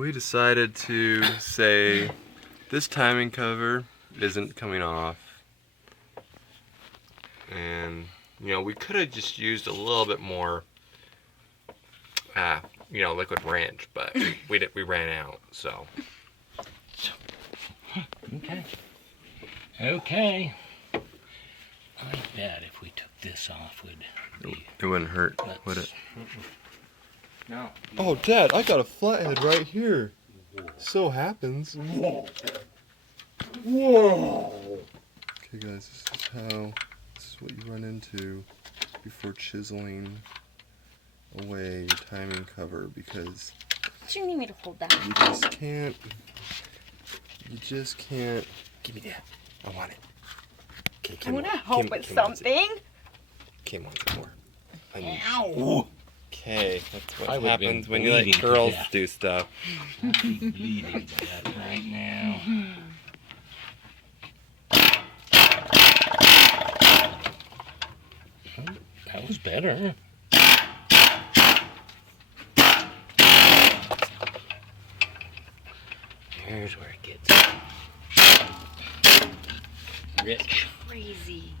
We decided to say this timing cover isn't coming off, and you know, we could have just used a little bit more you know, liquid ranch, but we ran out, so Okay. I bet if we took this off would be... it wouldn't hurt, would it? No. Oh, Dad, I got a flathead right here. So happens. Whoa. Whoa. Okay, guys, this is what you run into before chiseling away your timing cover, because Do you need me to hold that? you just can't. Give me that. I want it. Okay, I want to help with something. Kim wants it more. Ow. Okay, that's I what would've happens been when you let bleeding to girls death. do stuff. I'd be bleeding to death right now. That was better. Here's where it gets rich. Crazy.